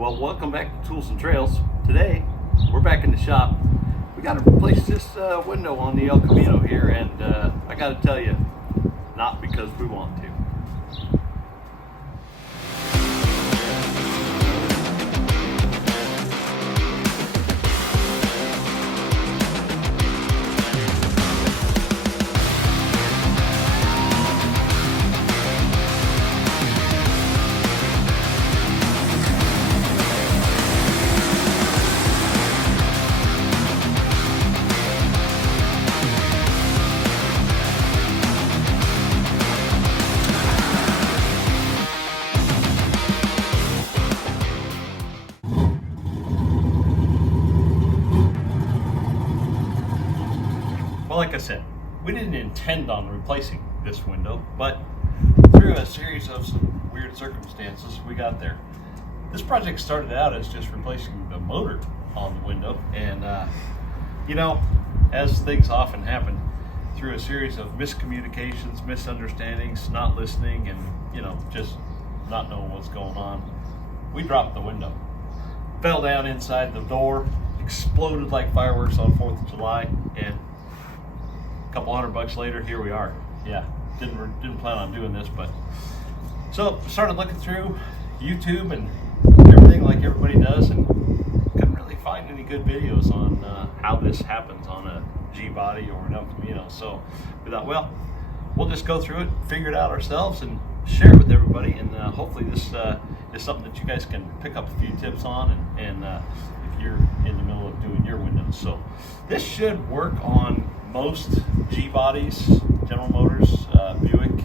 Well, welcome back to Tools and Trails. Today, we're back in the shop. We got to replace this window on the El Camino here, and I got to tell you, not because we want to. Well, like I said, we didn't intend on replacing this window, but through a series of some weird circumstances, we got there. This project started out as just replacing the motor on the window, and you know, as things often happen, through a series of miscommunications, misunderstandings, not listening, and you know, just not knowing what's going on, we dropped the window. Fell down inside the door, exploded like fireworks on 4th of July, and a couple $100 later, here we are. Yeah, didn't plan on doing this, but so started looking through YouTube and everything like everybody does, and couldn't really find any good videos on how this happens on a G-Body or an El Camino. So we thought, well, we'll just go through it, figure it out ourselves, and share it with everybody. And hopefully this is something that you guys can pick up a few tips on, and if you're in the middle of doing your windows. So this should work on most G-bodies, General Motors, Buick,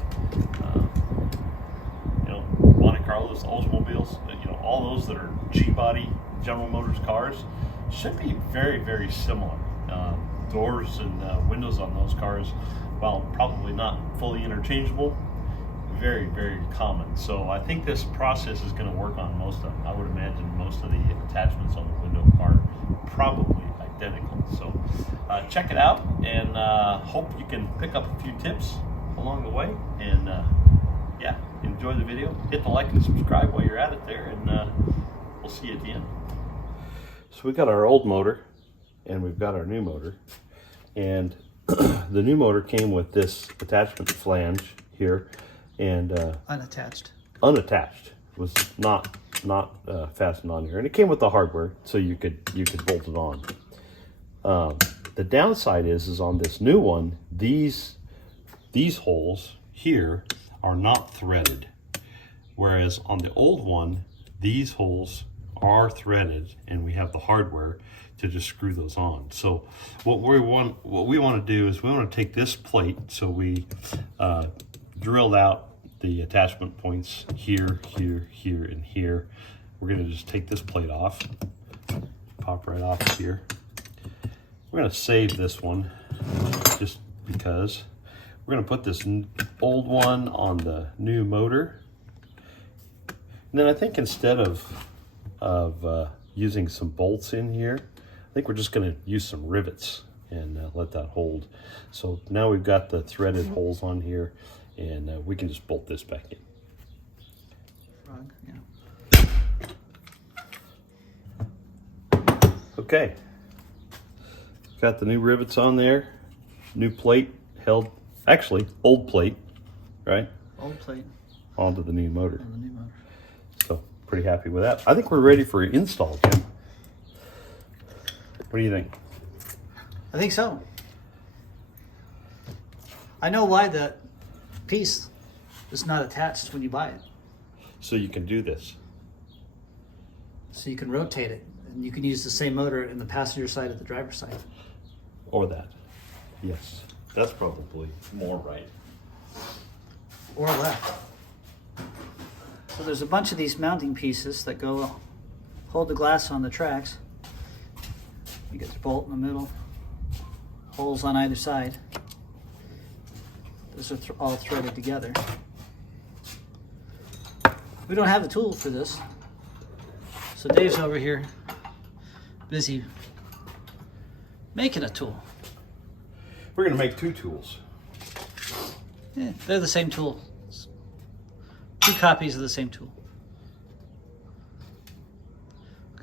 you know, Monte Carlos, Oldsmobiles, you know, all those that are G-body General Motors cars should be very, very similar. Doors and windows on those cars, while probably not fully interchangeable, very, very common. So I think this process is going to work on most of them. I would imagine most of the attachments on the window are probably identical. So check it out, and hope you can pick up a few tips along the way, and yeah, enjoy the video. Hit the like and subscribe while you're at it there, and we'll see you at the end. So we got our old motor and we've got our new motor, and the new motor came with this attachment flange here, and unattached. It was not fastened on here, and it came with the hardware, so you could bolt it on. The downside is on this new one, these holes here are not threaded, whereas on the old one, these holes are threaded, and we have the hardware to just screw those on. So what we want to do is we want to take this plate. So we drilled out the attachment points here, here, here, and here. We're going to just take this plate off, pop right off of here. We're going to save this one just because. We're going to put this old one on the new motor. And then I think instead of using some bolts in here, I think we're just going to use some rivets and let that hold. So now we've got the threaded holes on here, and we can just bolt this back in. Okay, got the new rivets on there, new plate held, actually old plate, right? Old plate. Onto the new motor. On the new motor. So pretty happy with that. I think we're ready for install, Jim. What do you think? I think so. I know why the piece is not attached when you buy it. So you can do this. So you can rotate it, and you can use the same motor in the passenger side at the driver's side. Or that. Yes. That's probably more right. Or left. So there's a bunch of these mounting pieces that go hold the glass on the tracks. You get the bolt in the middle, holes on either side. Those are all threaded together. We don't have the tool for this, so Dave's over here busy making a tool. We're going to make two tools. Yeah, they're the same tool. Two copies of the same tool.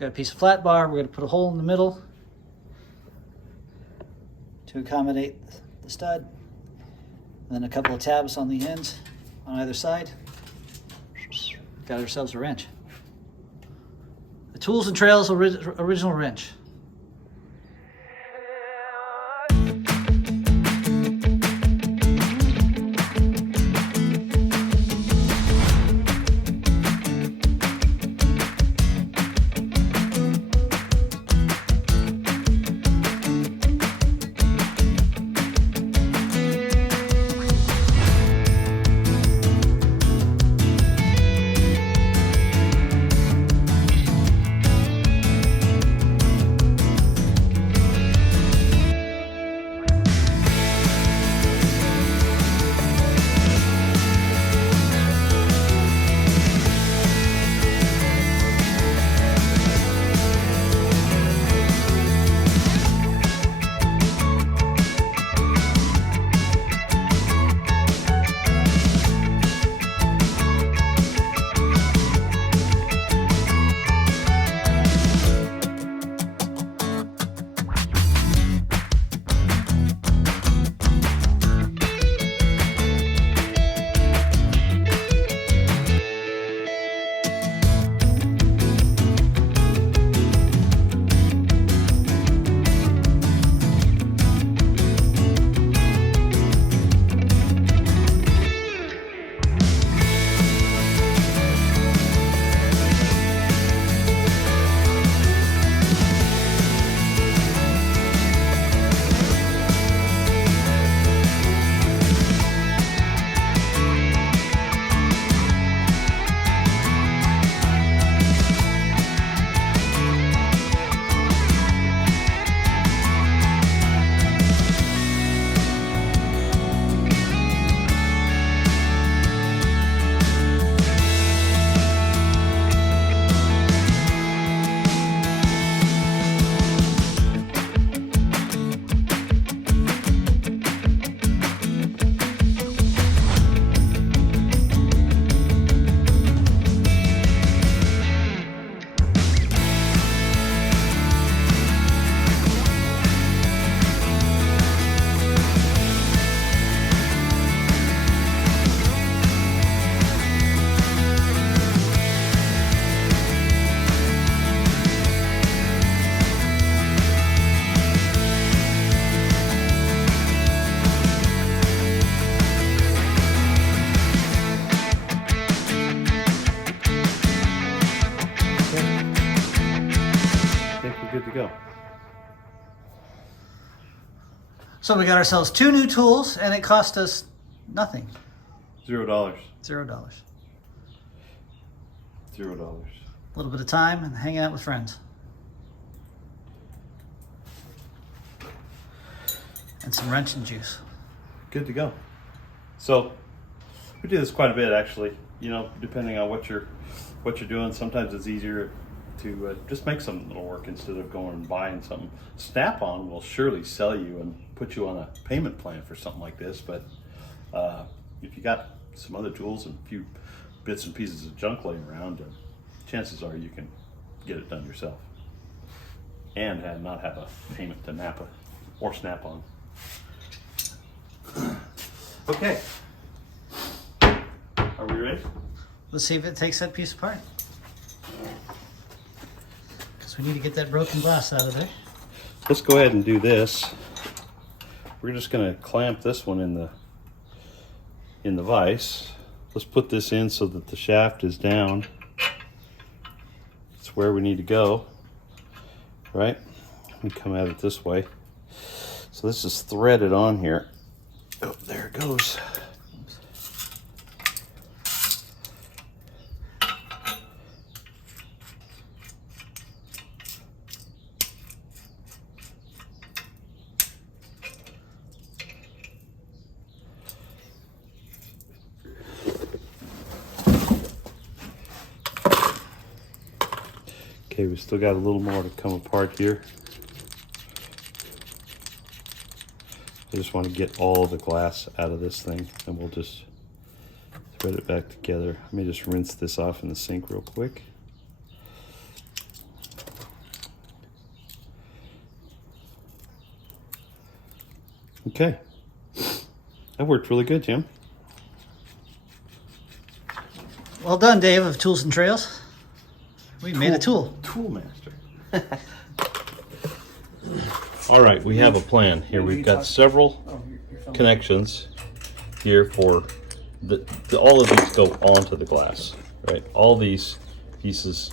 got a piece of flat bar. We're going to put a hole in the middle to accommodate the stud. And then a couple of tabs on the ends on either side. Got ourselves a wrench. The Tools and Trails original wrench. Good to go. So we got ourselves 2 new tools, and it cost us nothing. $0. $0. $0. A little bit of time and hanging out with friends. And some wrenching juice. Good to go. So we do this quite a bit, actually. You know, depending on what you're doing, sometimes it's easier to just make something that'll work instead of going and buying something. Snap-on will surely sell you and put you on a payment plan for something like this, but if you got some other tools and a few bits and pieces of junk laying around, chances are you can get it done yourself and not have a payment to Napa or Snap-on. Okay, are we ready? Let's see if it takes that piece apart. Because we need to get that broken glass out of there. Let's go ahead and do this. We're just going to clamp this one in the vise. Let's put this in so that the shaft is down. It's where we need to go, right? Let me come at it this way. So this is threaded on here. Oh, there it goes. Okay, we still got a little more to come apart here. I just want to get all the glass out of this thing, and we'll just thread it back together. Let me just rinse this off in the sink real quick. Okay. That worked really good, Jim. Well done, Dave, of Tools and Trails. We made a tool. Tool master. All right, we have a plan here. We've got several connections here for all of these go onto the glass, right? All these pieces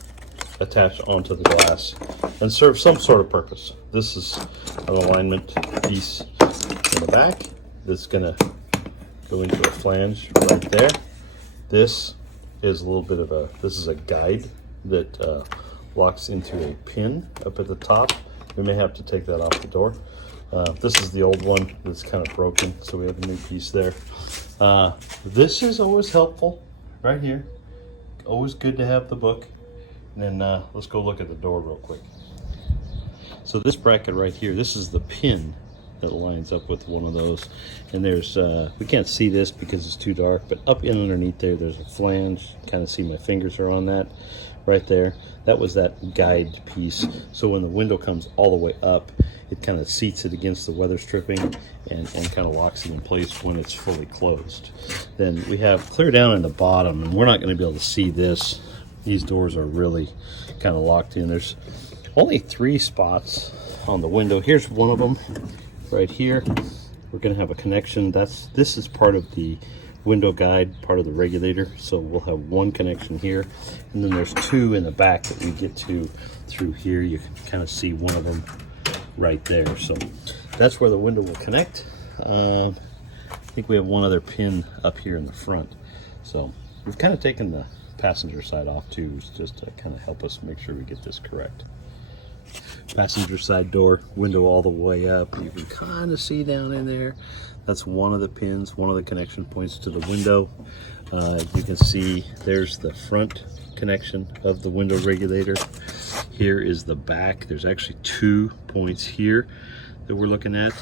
attach onto the glass and serve some sort of purpose. This is an alignment piece in the back that's gonna go into a flange right there. This is a little bit of this is a guide that locks into a pin up at the top. We may have to take that off the door. This is the old one that's kind of broken, so we have a new piece there. This is always helpful right here. Always good to have the book. And then let's go look at the door real quick. So this bracket right here, this is the pin that lines up with one of those. And there's, we can't see this because it's too dark, but up in underneath there, there's a flange. Kind of see my fingers are on that right there. That was that guide piece. So when the window comes all the way up, it kind of seats it against the weather stripping and kind of locks it in place when it's fully closed. Then we have clear down in the bottom, and we're not going to be able to see this. These doors are really kind of locked in. There's only 3 spots on the window. Here's one of them right here. We're going to have a connection. This is part of the window guide, part of the regulator. So we'll have one connection here, and then there's 2 in the back that we get to through here. You can kind of see one of them right there. So that's where the window will connect. I think we have one other pin up here in the front. So we've kind of taken the passenger side off too, just to kind of help us make sure we get this correct. Passenger side door, window all the way up. You can kind of see down in there. That's one of the pins, one of the connection points to the window. You can see there's the front connection of the window regulator. Here is the back. There's actually 2 points here that we're looking at.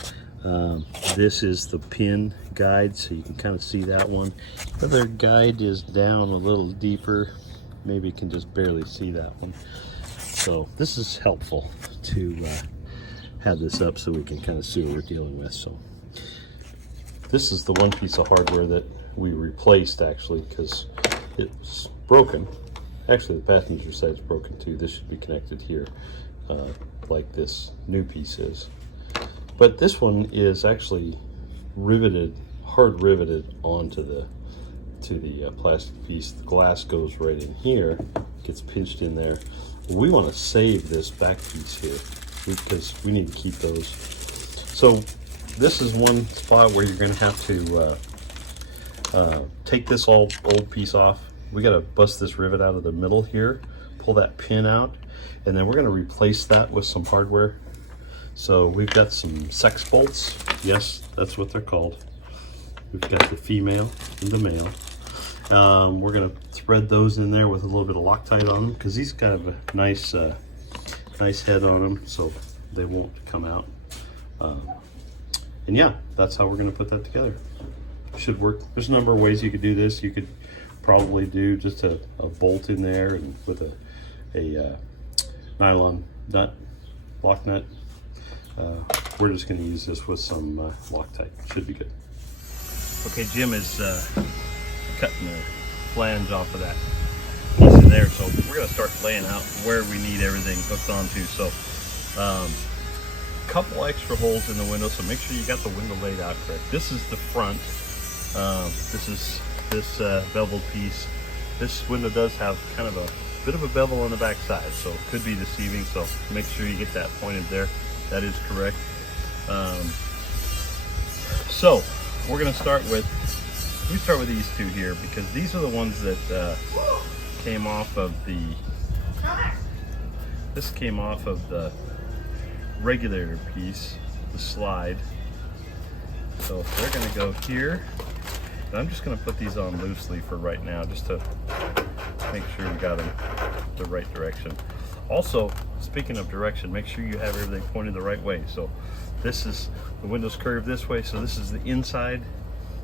This is the pin guide, so you can kind of see that one. The other guide is down a little deeper. Maybe you can just barely see that one. So this is helpful to have this up so we can kind of see what we're dealing with. So this is the one piece of hardware that we replaced actually because it's broken. Actually, the passenger side is broken too. This should be connected here like this new piece is. But this one is actually riveted, hard riveted onto the plastic piece. The glass goes right in here, gets pinched in there. We want to save this back piece here because we need to keep those. So this is one spot where you're going to have to take this old piece off. We got to bust this rivet out of the middle here, pull that pin out, and then we're going to replace that with some hardware. So we've got some sex bolts. Yes, that's what they're called. We've got the female and the male. We're gonna thread those in there with a little bit of Loctite on them because these got a nice, nice head on them, so they won't come out. And yeah, that's how we're gonna put that together. Should work. There's a number of ways you could do this. You could probably do just a bolt in there and with a nylon nut, lock nut. We're just going to use this with some Loctite. Should be good. Okay, Jim is cutting the flange off of that piece in there, so we're going to start laying out where we need everything hooked onto. So couple extra holes in the window, so make sure you got the window laid out correct. This is the front. This is this beveled piece. This window does have kind of a bit of a bevel on the back side, so it could be deceiving, so make sure you get that pointed there. That is correct. So we're going to start with, we start with these 2 here because these are the ones that came off of the, this came off of the regulator piece, the slide. So they're going to go here. And I'm just going to put these on loosely for right now just to make sure you got them the right direction. Also, speaking of direction, make sure you have everything pointed the right way. So this is, the window's curved this way, so this is the inside.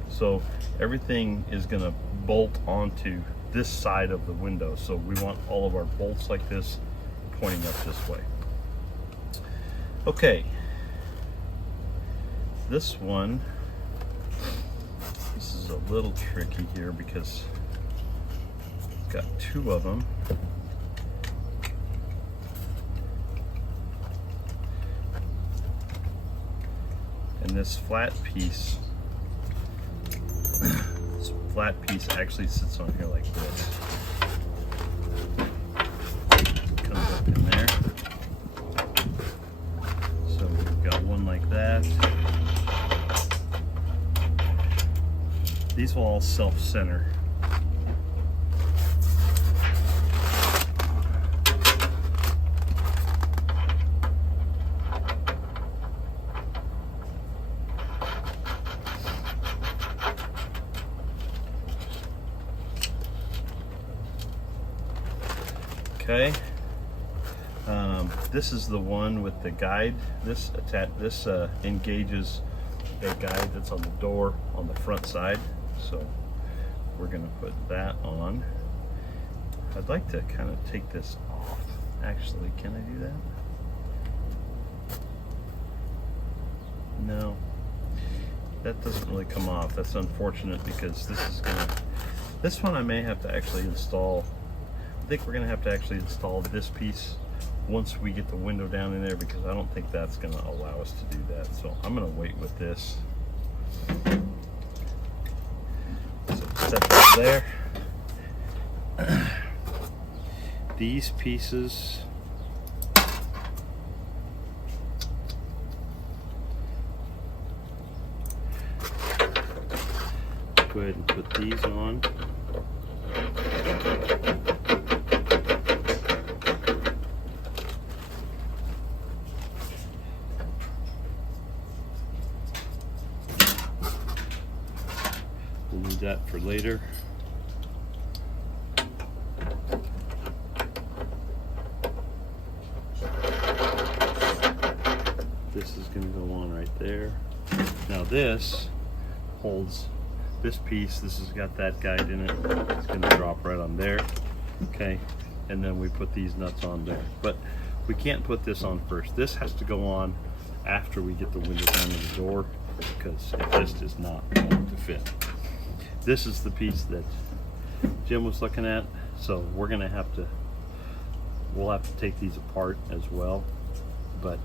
So everything is gonna bolt onto this side of the window. So we want all of our bolts like this pointing up this way. Okay, this one, this is a little tricky here because I've got two of them. And this flat piece actually sits on here like this. Comes up in there. So we've got one like that. These will all self-center. Okay, this is the one with the guide. This engages a guide that's on the door on the front side. So we're going to put that on. I'd like to kind of take this off. Actually, can I do that? No, that doesn't really come off. That's unfortunate because this one I may have to actually install. I think we're going to have to actually install this piece once we get the window down in there, because I don't think that's going to allow us to do that. So I'm going to wait with this. So set that there. These pieces, go ahead and put these on. We'll need that for later. This is going to go on right there. Now this holds this piece. This has got that guide in it. It's going to drop right on there. Okay, and then we put these nuts on there. But we can't put this on first. This has to go on after we get the window down to the door, because it just is not going to fit. This is the piece that Jim was looking at, so we're gonna have to, we'll have to take these apart as well, but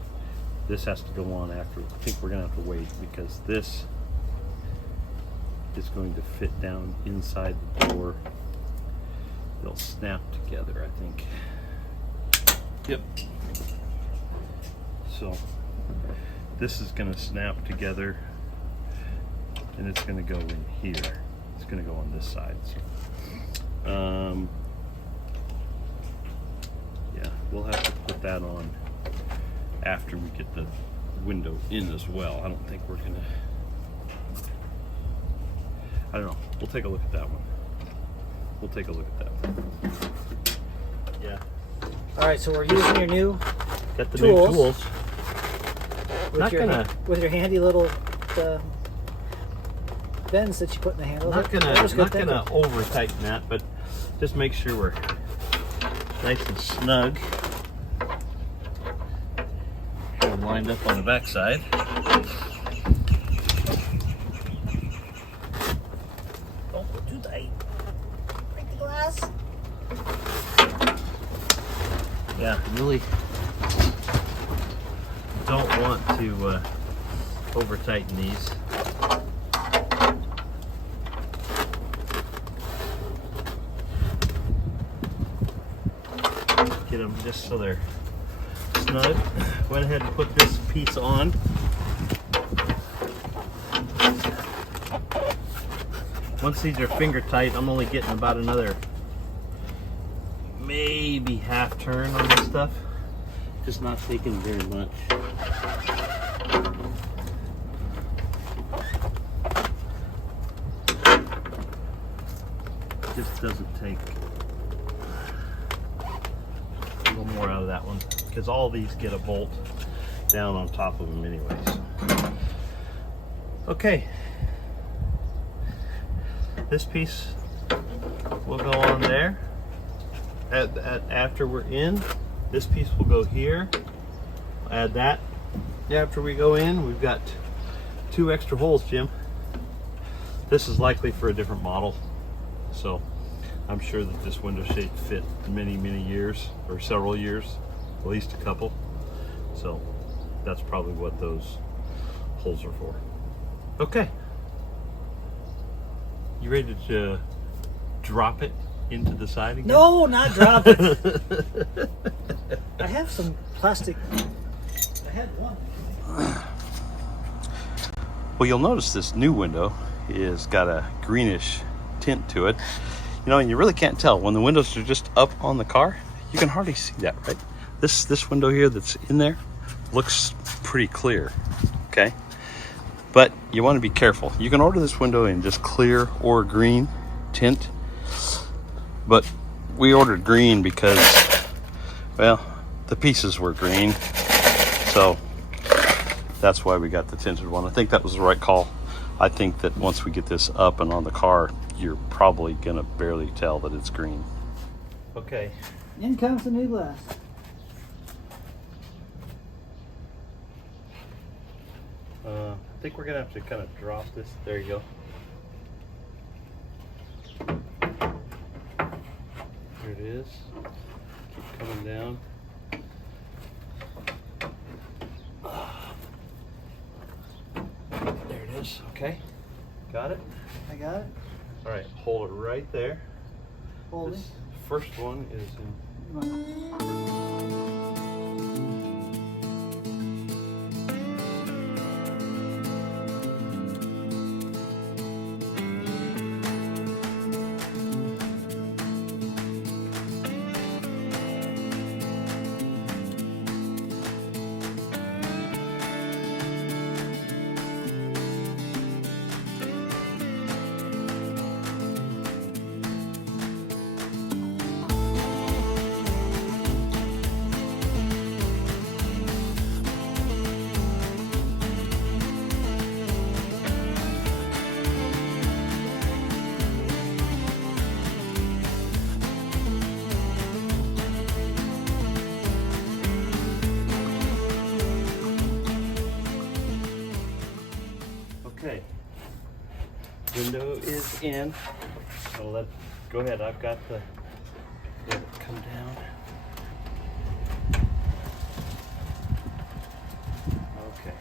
this has to go on after. I think we're gonna have to wait because this is going to fit down inside the door. They'll snap together, I think. Yep. So this is gonna snap together and it's gonna go in here. It's going to go on this side. So, yeah, we'll have to put that on after we get the window in as well. I don't think we're going to, I don't know. We'll take a look at that one. We'll take a look at that one. Yeah. All right, so we're using your new Got the tools new tools. With your handy little bends that you put in the handle. Not gonna over tighten that, but just make sure we're nice and snug and lined up on the back side. Don't go too tight. Break the glass. Yeah, really don't want to over tighten these. Get them just so they're snug. Went ahead and put this piece on. Once these are finger tight, I'm only getting about another maybe half turn on this stuff. Just not taking very much. Just doesn't take more out of that one, because all these get a bolt down on top of them anyways. Okay, this piece will go on there after we're in. This piece will go here. Add that after we go in. We've got 2 extra holes, Jim. This is likely for a different model, so I'm sure that this window shade fit many years, or several years, at least a couple. So that's probably what those holes are for. Okay. You ready to drop it into the side again? No, not drop it. I have some plastic. I had one. Well, you'll notice this new window is got a greenish tint to it. You know, and you really can't tell. When the windows are just up on the car, you can hardly see that, right? This window here that's in there looks pretty clear, okay? But you want to be careful. You can order this window in just clear or green tint, but we ordered green because, well, the pieces were green, so that's why we got the tinted one. I think that was the right call. I think that once we get this up and on the car, you're probably gonna barely tell that it's green. Okay. In comes the new glass. I think we're gonna have to kind of drop this. There you go. There it is. Keep coming down. There it is. Okay. Got it? I got it. All right. Hold it right there. Hold it. This first one is in. Okay, window is in. So go ahead. I've got the. Let it come down. Okay,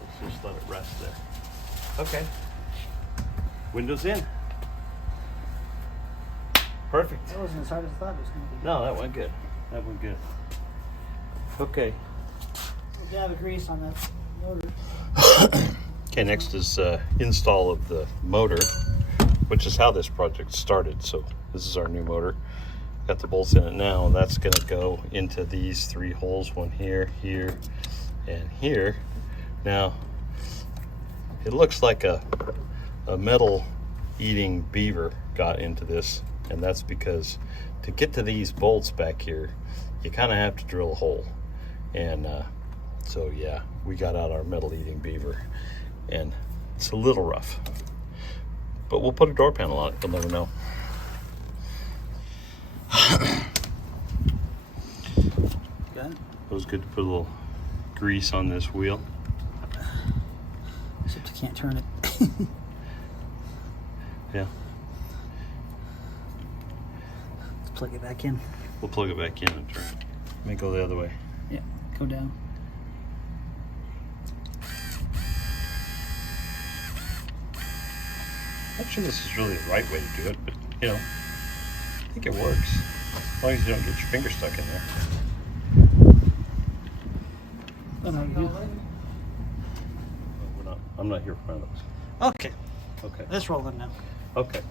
let's just let it rest there. Okay, window's in. Perfect. That wasn't as hard as I thought it was going to be. No, that went good. That went good. Okay. We'll dab of grease on that motor. Okay, next is install of the motor, which is how this project started. So this is our new motor. Got the bolts in it now, and that's going to go into these 3 holes, one here, here, and here. Now, it looks like a metal eating beaver got into this, and that's because to get to these bolts back here, you kind of have to drill a hole. And so yeah, we got out our metal eating beaver, and it's a little rough, but we'll put a door panel on it. You'll never know. Good. It was good to put a little grease on this wheel. Except you can't turn it. Yeah, Let's plug it back in. we'll plug it back in and turn it. May go the other way. Yeah, go down. Not sure this is really the right way to do it, but you know, I think it works. As long as you don't get your finger stuck in there. Oh, no, you I'm not here for those. Okay, Okay. let's roll it now. Okay.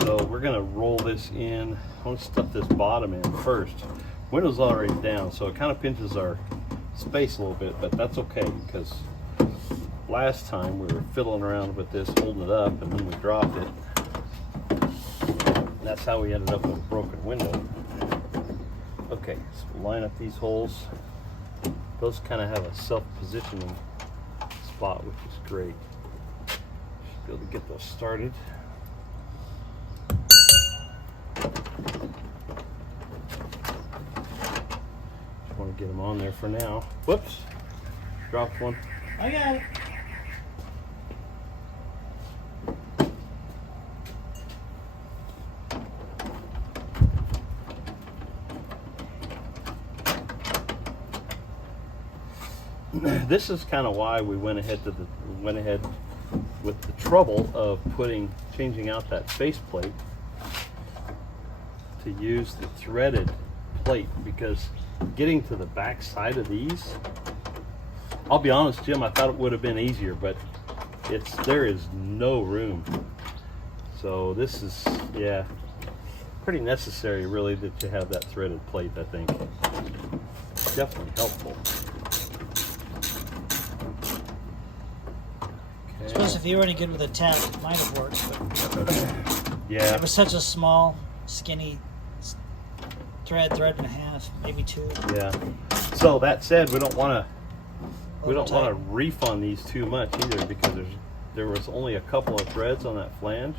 So we're gonna roll this in. I want to stuff this bottom in first. Window's already down, so it kind of pinches our space a little bit, but that's okay because last time we were fiddling around with this, holding it up, and then we dropped it. And that's how we ended up with a broken window. Okay, so we'll line up these holes. Those kind of have a self-positioning spot, which is great. Should be able to get those started. Just want to get them on there for now. Whoops, dropped one. I got it. this is kind of why we went ahead with the trouble of changing out that faceplate to use the threaded plate, because getting to the back side of these, I'll be honest, Jim, I thought it would have been easier, but there is no room. So this is, yeah, pretty necessary really that you have that threaded plate, I think. Definitely helpful. I suppose if you were any good with a tap, it might have worked, but Yeah. it was such a small, skinny thread and a half, maybe two. Yeah. So that said, we don't want to reef on these too much either, because there was only a couple of threads on that flange,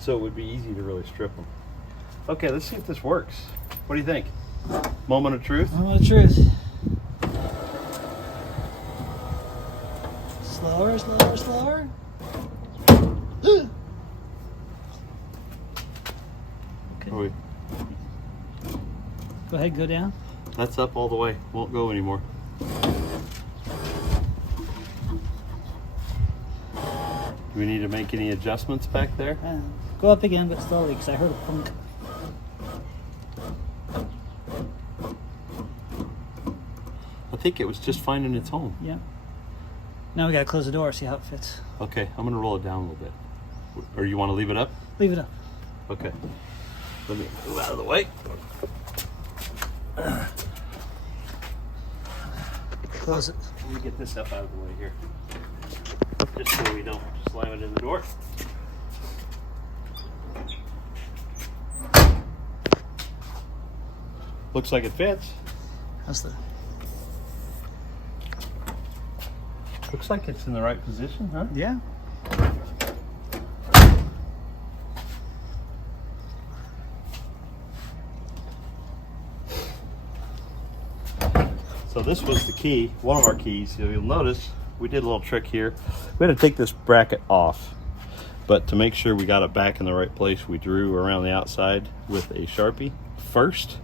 so it would be easy to really strip them. Okay, let's see if this works. What do you think? Moment of truth? Moment of truth. Slower, slower, slower. Okay. Go ahead, go down. That's up all the way. Won't go anymore. Do we need to make any adjustments back there? Go up again, but slowly, because I heard a plunk. I think it was just finding its home. Yeah. Now we gotta close the door, see how it fits. Okay, I'm gonna roll it down a little bit. Or you want to leave it up? Leave it up. Okay. Let me move out of the way. Close it. Let me get this stuff out of the way here. Just so we don't slam it in the door. Looks like it fits. How's the... Looks like it's in the right position, huh? Yeah. So this was the key, one of our keys. You'll notice we did a little trick here. We had to take this bracket off, but to make sure we got it back in the right place, we drew around the outside with a Sharpie first,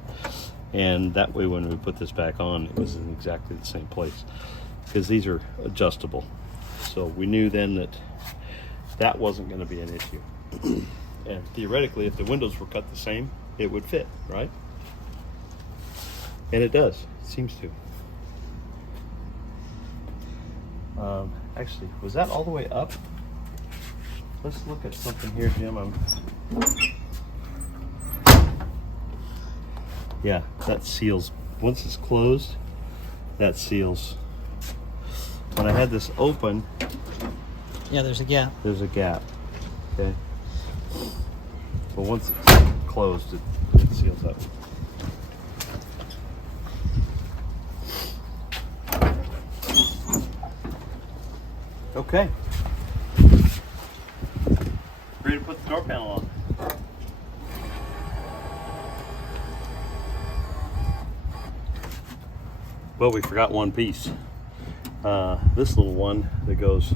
and that way when we put this back on, it was in exactly the same place, because these are adjustable. So we knew then that that wasn't going to be an issue. And theoretically, if the windows were cut the same, it would fit, right? And it does. It seems to. Actually, was that all the way up? Let's look at something here, Jim. Yeah, that seals. Once it's closed, that seals. When I had this open, Yeah, there's a gap. there's a gap. Okay. But once it's closed, it seals up. Okay. Ready to put the door panel on. Well, we forgot one piece. This little one that goes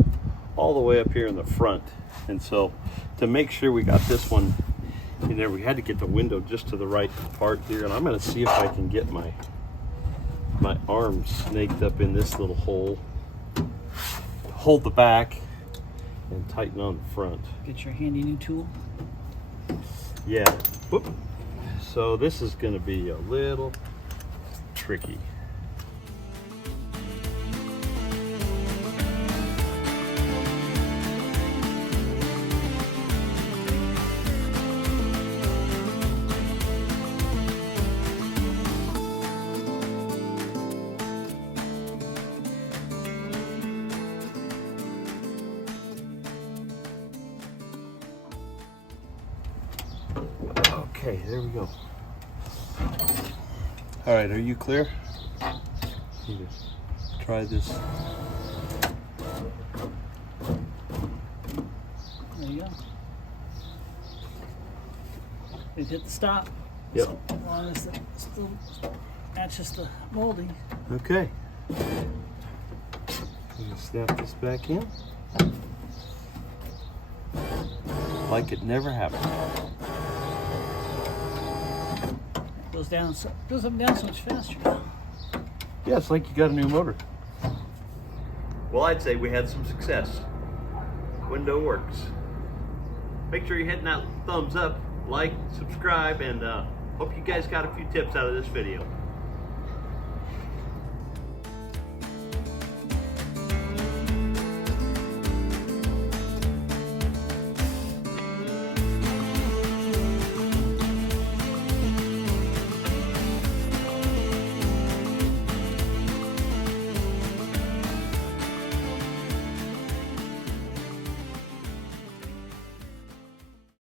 all the way up here in the front. And so to make sure we got this one in there, we had to get the window just to the right part here. And I'm going to see if I can get my arm snaked up in this little hole. Hold the back and tighten on the front. Get your handy new tool. Yeah. Whoop. So this is going to be a little tricky. Okay, there we go. All right, are you clear? Need to try this. There you go. We hit the stop. Yep. So, as long as it still matches the molding. Okay. I'm gonna snap this back in. Like it never happened. Goes up and down so much faster now. Yeah, it's like you got a new motor. Well, I'd say we had some success. Window works. Make sure you're hitting that thumbs up, like, subscribe, and hope you guys got a few tips out of this video.